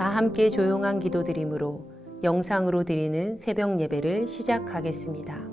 다 함께 조용한 기도드림으로 영상으로 드리는 새벽 예배를 시작하겠습니다.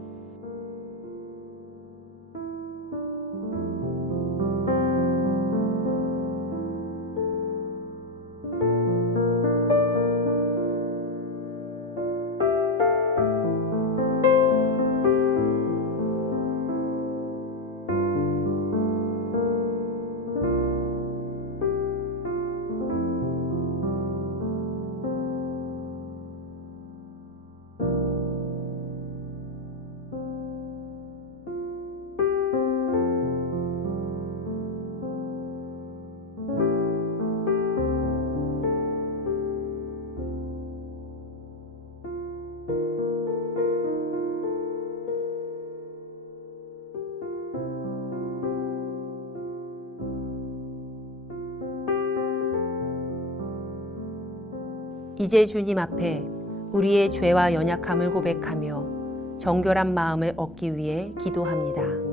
이제 주님 앞에 우리의 죄와 연약함을 고백하며 정결한 마음을 얻기 위해 기도합니다.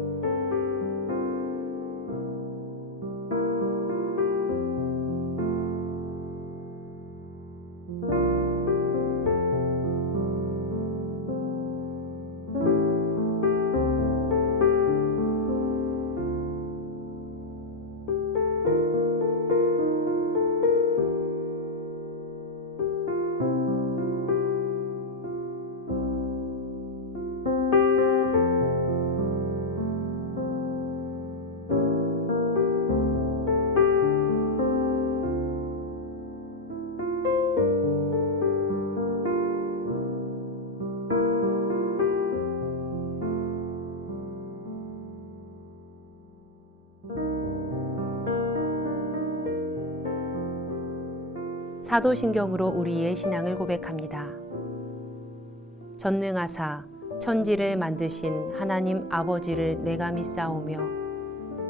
사도신경으로 우리의 신앙을 고백합니다. 전능하사 천지를 만드신 하나님 아버지를 내가 믿사오며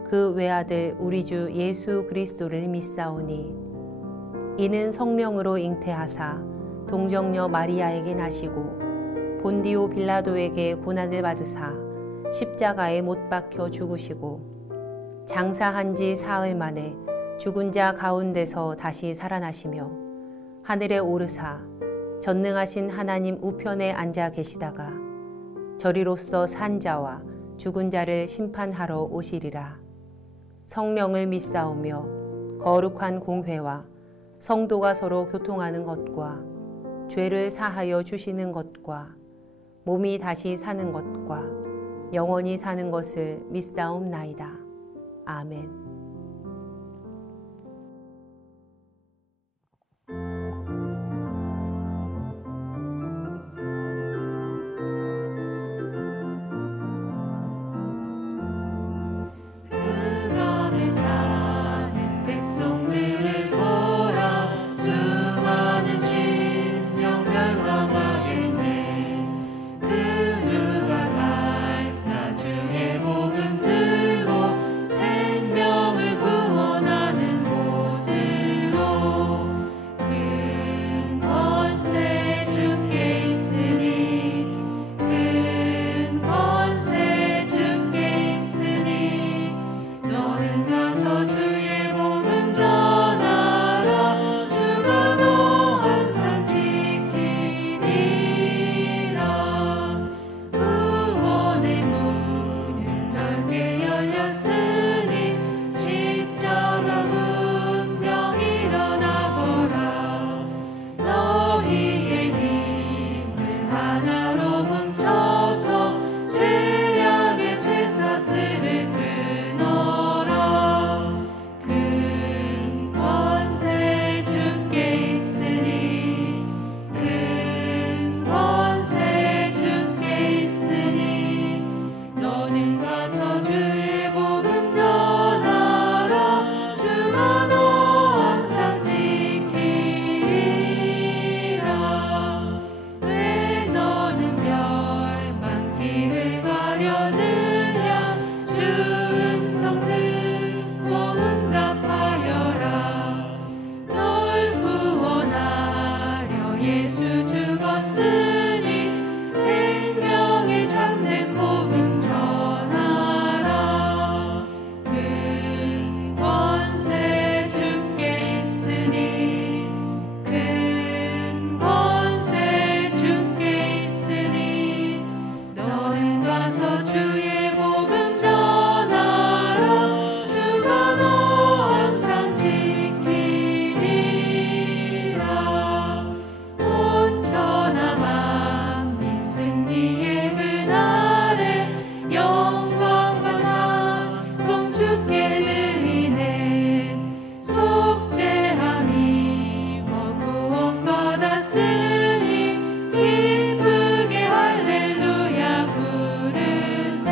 그 외아들 우리 주 예수 그리스도를 믿사오니 이는 성령으로 잉태하사 동정녀 마리아에게 나시고 본디오 빌라도에게 고난을 받으사 십자가에 못 박혀 죽으시고 장사한 지 사흘 만에 죽은 자 가운데서 다시 살아나시며 하늘에 오르사 전능하신 하나님 우편에 앉아 계시다가 저리로서 산 자와 죽은 자를 심판하러 오시리라. 성령을 믿사오며 거룩한 공회와 성도가 서로 교통하는 것과 죄를 사하여 주시는 것과 몸이 다시 사는 것과 영원히 사는 것을 믿사옵나이다. 아멘. 생명 주께 드리네. 속죄함이 구원받았으니 기쁘게 할렐루야 부르세.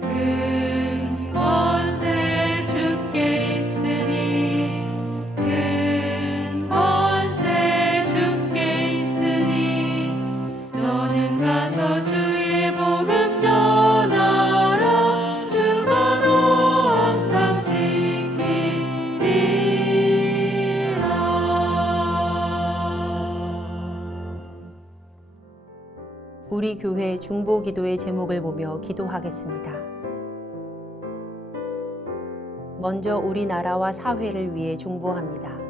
큰 권세 주께 있으니 큰 권세 주께 있으니 너는 가서 주의 복음 전하라. 주가 너 항상 지키리라. 우리 교회 중보 기도의 제목을 보며 기도하겠습니다. 먼저 우리나라와 사회를 위해 중보합니다.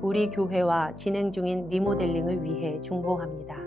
우리 교회와 진행 중인 리모델링을 위해 중보합니다.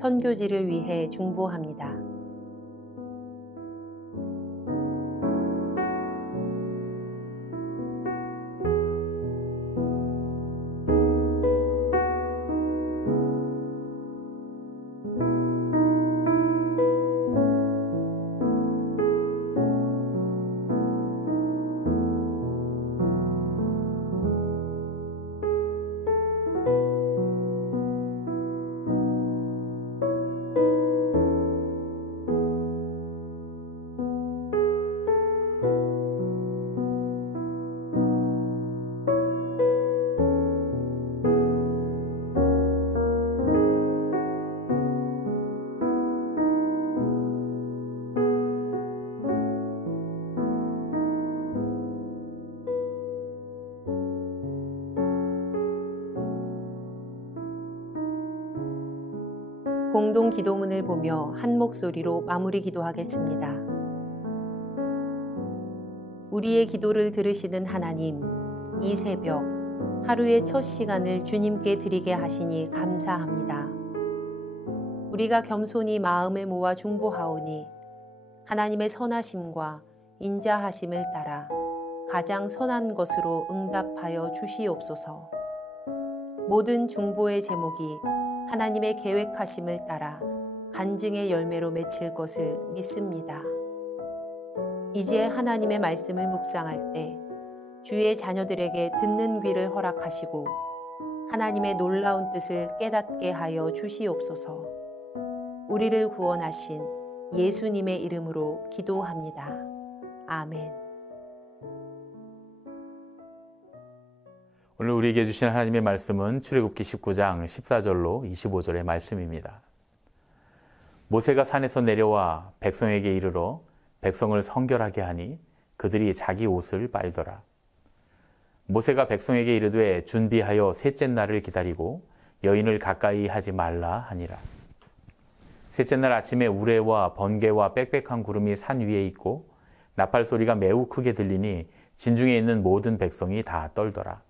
선교지를 위해 중보합니다. 공동 기도문을 보며 한 목소리로 마무리 기도하겠습니다. 우리의 기도를 들으시는 하나님, 이 새벽 하루의 첫 시간을 주님께 드리게 하시니 감사합니다. 우리가 겸손히 마음을 모아 중보하오니 하나님의 선하심과 인자하심을 따라 가장 선한 것으로 응답하여 주시옵소서. 모든 중보의 제목이 하나님의 계획하심을 따라 간증의 열매로 맺힐 것을 믿습니다. 이제 하나님의 말씀을 묵상할 때 주의 자녀들에게 듣는 귀를 허락하시고 하나님의 놀라운 뜻을 깨닫게 하여 주시옵소서. 우리를 구원하신 예수님의 이름으로 기도합니다. 아멘. 오늘 우리에게 주신 하나님의 말씀은 출애굽기 19장 14절로 25절의 말씀입니다. 모세가 산에서 내려와 백성에게 이르러 백성을 성결하게 하니 그들이 자기 옷을 빨더라. 모세가 백성에게 이르되 준비하여 셋째 날을 기다리고 여인을 가까이 하지 말라 하니라. 셋째 날 아침에 우레와 번개와 빽빽한 구름이 산 위에 있고 나팔 소리가 매우 크게 들리니 진중에 있는 모든 백성이 다 떨더라.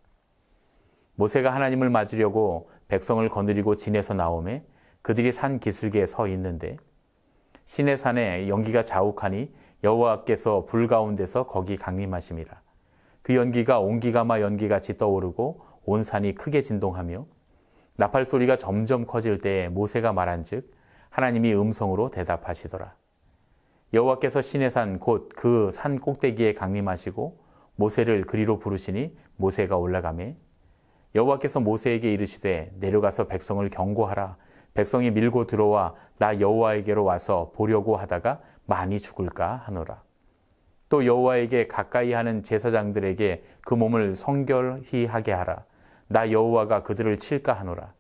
모세가 하나님을 맞으려고 백성을 거느리고 진에서 나오매 그들이 산 기슭에 서 있는데 시내산에 연기가 자욱하니 여호와께서 불 가운데서 거기 강림하심이라. 그 연기가 온기가마 연기같이 떠오르고 온 산이 크게 진동하며 나팔 소리가 점점 커질 때에 모세가 말한즉 하나님이 음성으로 대답하시더라. 여호와께서 시내산 곧 그 산 꼭대기에 강림하시고 모세를 그리로 부르시니 모세가 올라가매 여호와께서 모세에게 이르시되 내려가서 백성을 경고하라. 백성이 밀고 들어와 나 여호와에게로 와서 보려고 하다가 많이 죽을까 하노라. 또 여호와에게 가까이 하는 제사장들에게 그 몸을 성결히 하게 하라. 나 여호와가 그들을 칠까 하노라.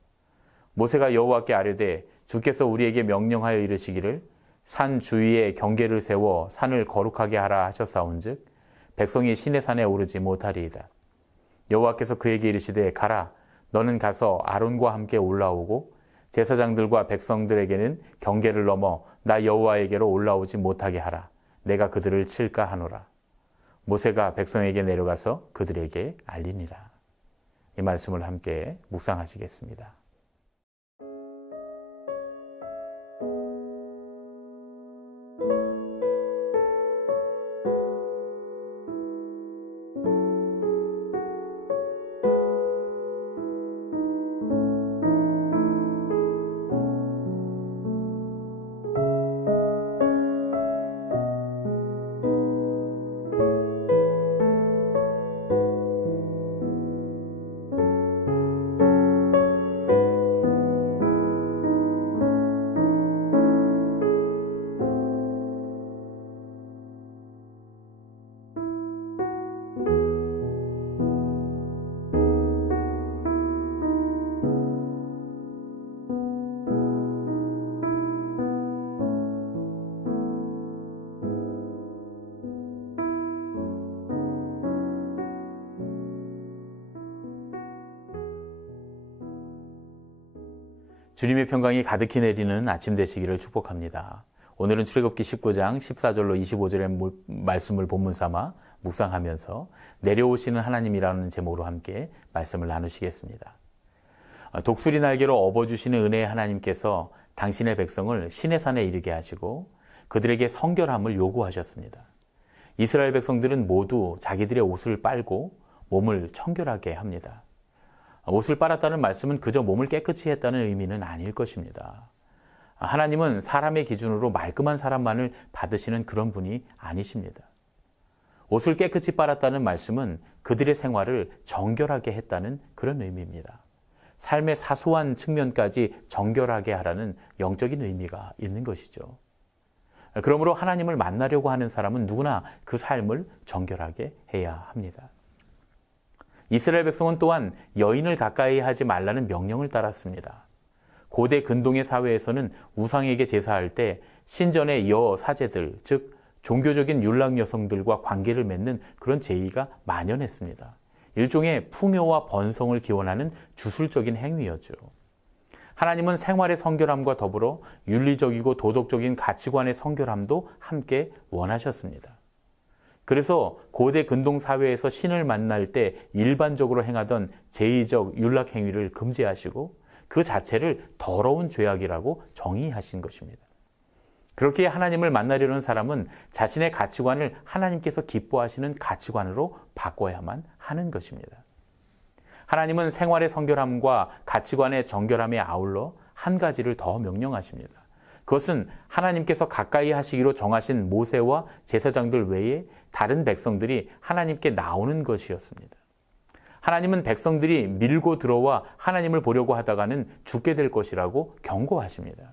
모세가 여호와께 아뢰되 주께서 우리에게 명령하여 이르시기를 산 주위에 경계를 세워 산을 거룩하게 하라 하셨사온즉 백성이 시내산에 오르지 못하리이다. 여호와께서 그에게 이르시되 가라. 너는 가서 아론과 함께 올라오고 제사장들과 백성들에게는 경계를 넘어 나 여호와에게로 올라오지 못하게 하라. 내가 그들을 칠까 하노라. 모세가 백성에게 내려가서 그들에게 알리니라. 이 말씀을 함께 묵상하시겠습니다. 주님의 평강이 가득히 내리는 아침 되시기를 축복합니다. 오늘은 출애굽기 19장 14절로 25절의 말씀을 본문 삼아 묵상하면서 내려오시는 하나님이라는 제목으로 함께 말씀을 나누시겠습니다. 독수리 날개로 업어주시는 은혜의 하나님께서 당신의 백성을 시내산에 이르게 하시고 그들에게 성결함을 요구하셨습니다. 이스라엘 백성들은 모두 자기들의 옷을 빨고 몸을 청결하게 합니다. 옷을 빨았다는 말씀은 그저 몸을 깨끗이 했다는 의미는 아닐 것입니다. 하나님은 사람의 기준으로 말끔한 사람만을 받으시는 그런 분이 아니십니다. 옷을 깨끗이 빨았다는 말씀은 그들의 생활을 정결하게 했다는 그런 의미입니다. 삶의 사소한 측면까지 정결하게 하라는 영적인 의미가 있는 것이죠. 그러므로 하나님을 만나려고 하는 사람은 누구나 그 삶을 정결하게 해야 합니다. 이스라엘 백성은 또한 여인을 가까이 하지 말라는 명령을 따랐습니다. 고대 근동의 사회에서는 우상에게 제사할 때 신전의 여사제들, 즉 종교적인 율락 여성들과 관계를 맺는 그런 제의가 만연했습니다. 일종의 풍요와 번성을 기원하는 주술적인 행위였죠. 하나님은 생활의 성결함과 더불어 윤리적이고 도덕적인 가치관의 성결함도 함께 원하셨습니다. 그래서 고대 근동 사회에서 신을 만날 때 일반적으로 행하던 제의적 윤락 행위를 금지하시고 그 자체를 더러운 죄악이라고 정의하신 것입니다. 그렇게 하나님을 만나려는 사람은 자신의 가치관을 하나님께서 기뻐하시는 가치관으로 바꿔야만 하는 것입니다. 하나님은 생활의 성결함과 가치관의 정결함에 아울러 한 가지를 더 명령하십니다. 그것은 하나님께서 가까이 하시기로 정하신 모세와 제사장들 외에 다른 백성들이 하나님께 나오는 것이었습니다. 하나님은 백성들이 밀고 들어와 하나님을 보려고 하다가는 죽게 될 것이라고 경고하십니다.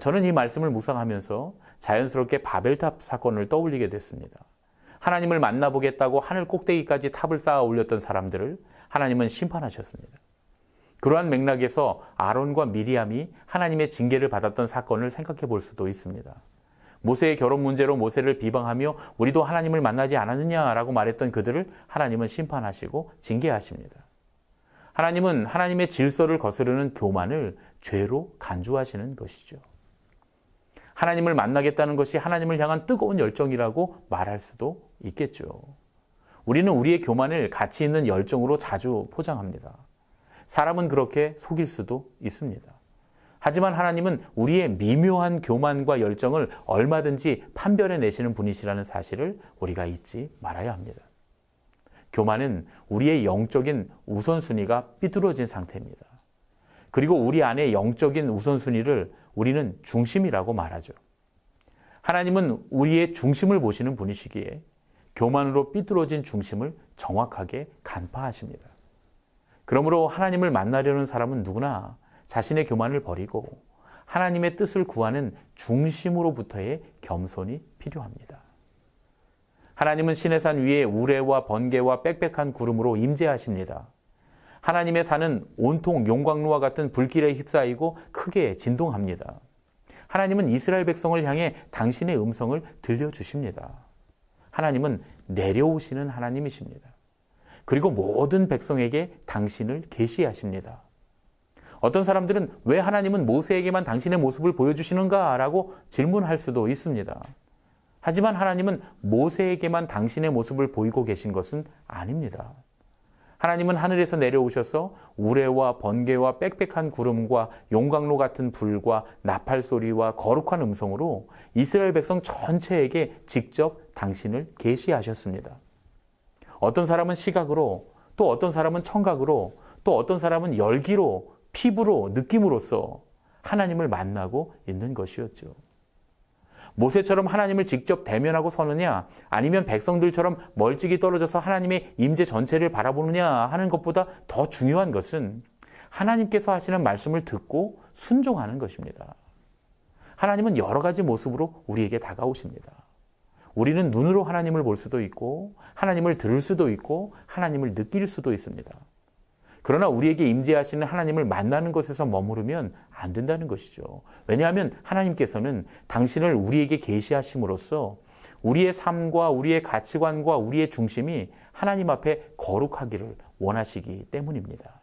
저는 이 말씀을 묵상하면서 자연스럽게 바벨탑 사건을 떠올리게 됐습니다. 하나님을 만나보겠다고 하늘 꼭대기까지 탑을 쌓아 올렸던 사람들을 하나님은 심판하셨습니다. 그러한 맥락에서 아론과 미리암이 하나님의 징계를 받았던 사건을 생각해 볼 수도 있습니다. 모세의 결혼 문제로 모세를 비방하며 우리도 하나님을 만나지 않았느냐라고 말했던 그들을 하나님은 심판하시고 징계하십니다. 하나님은 하나님의 질서를 거스르는 교만을 죄로 간주하시는 것이죠. 하나님을 만나겠다는 것이 하나님을 향한 뜨거운 열정이라고 말할 수도 있겠죠. 우리는 우리의 교만을 가치 있는 열정으로 자주 포장합니다. 사람은 그렇게 속일 수도 있습니다. 하지만 하나님은 우리의 미묘한 교만과 열정을 얼마든지 판별해 내시는 분이시라는 사실을 우리가 잊지 말아야 합니다. 교만은 우리의 영적인 우선순위가 삐뚤어진 상태입니다. 그리고 우리 안에 영적인 우선순위를 우리는 중심이라고 말하죠. 하나님은 우리의 중심을 보시는 분이시기에 교만으로 삐뚤어진 중심을 정확하게 간파하십니다. 그러므로 하나님을 만나려는 사람은 누구나 자신의 교만을 버리고 하나님의 뜻을 구하는 중심으로부터의 겸손이 필요합니다. 하나님은 시내산 위에 우레와 번개와 빽빽한 구름으로 임재하십니다. 하나님의 산은 온통 용광로와 같은 불길에 휩싸이고 크게 진동합니다. 하나님은 이스라엘 백성을 향해 당신의 음성을 들려주십니다. 하나님은 내려오시는 하나님이십니다. 그리고 모든 백성에게 당신을 계시하십니다. 어떤 사람들은 왜 하나님은 모세에게만 당신의 모습을 보여주시는가? 라고 질문할 수도 있습니다. 하지만 하나님은 모세에게만 당신의 모습을 보이고 계신 것은 아닙니다. 하나님은 하늘에서 내려오셔서 우레와 번개와 빽빽한 구름과 용광로 같은 불과 나팔 소리와 거룩한 음성으로 이스라엘 백성 전체에게 직접 당신을 계시하셨습니다. 어떤 사람은 시각으로, 또 어떤 사람은 청각으로, 또 어떤 사람은 열기로, 피부로, 느낌으로써 하나님을 만나고 있는 것이었죠. 모세처럼 하나님을 직접 대면하고 서느냐, 아니면 백성들처럼 멀찍이 떨어져서 하나님의 임재 전체를 바라보느냐 하는 것보다 더 중요한 것은 하나님께서 하시는 말씀을 듣고 순종하는 것입니다. 하나님은 여러 가지 모습으로 우리에게 다가오십니다. 우리는 눈으로 하나님을 볼 수도 있고, 하나님을 들을 수도 있고, 하나님을 느낄 수도 있습니다. 그러나 우리에게 임재하시는 하나님을 만나는 것에서 머무르면 안 된다는 것이죠. 왜냐하면 하나님께서는 당신을 우리에게 계시하심으로써 우리의 삶과 우리의 가치관과 우리의 중심이 하나님 앞에 거룩하기를 원하시기 때문입니다.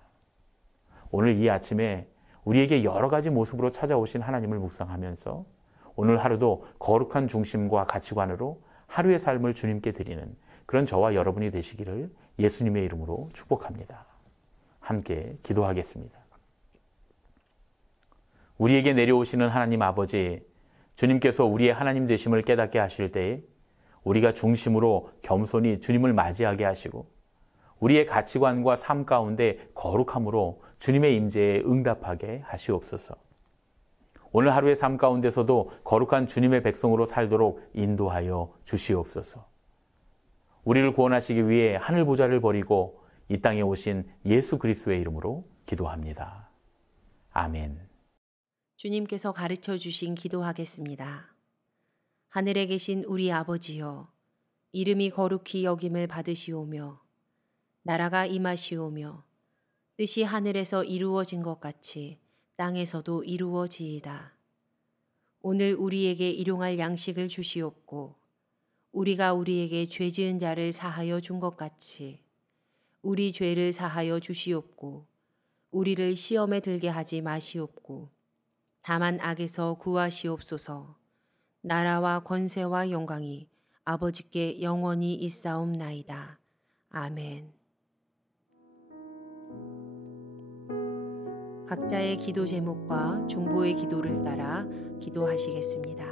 오늘 이 아침에 우리에게 여러 가지 모습으로 찾아오신 하나님을 묵상하면서 오늘 하루도 거룩한 중심과 가치관으로 하루의 삶을 주님께 드리는 그런 저와 여러분이 되시기를 예수님의 이름으로 축복합니다. 함께 기도하겠습니다. 우리에게 내려오시는 하나님 아버지, 주님께서 우리의 하나님 되심을 깨닫게 하실 때에 우리가 중심으로 겸손히 주님을 맞이하게 하시고 우리의 가치관과 삶 가운데 거룩함으로 주님의 임재에 응답하게 하시옵소서. 오늘 하루의 삶 가운데서도 거룩한 주님의 백성으로 살도록 인도하여 주시옵소서. 우리를 구원하시기 위해 하늘 보좌를 버리고 이 땅에 오신 예수 그리스도의 이름으로 기도합니다. 아멘. 주님께서 가르쳐 주신 기도하겠습니다. 하늘에 계신 우리 아버지여, 이름이 거룩히 여김을 받으시오며 나라가 임하시오며 뜻이 하늘에서 이루어진 것 같이 땅에서도 이루어지이다. 오늘 우리에게 일용할 양식을 주시옵고 우리가 우리에게 죄 지은 자를 사하여 준 것 같이 우리 죄를 사하여 주시옵고 우리를 시험에 들게 하지 마시옵고 다만 악에서 구하시옵소서. 나라와 권세와 영광이 아버지께 영원히 있사옵나이다. 아멘. 각자의 기도 제목과 중보의 기도를 따라 기도하시겠습니다.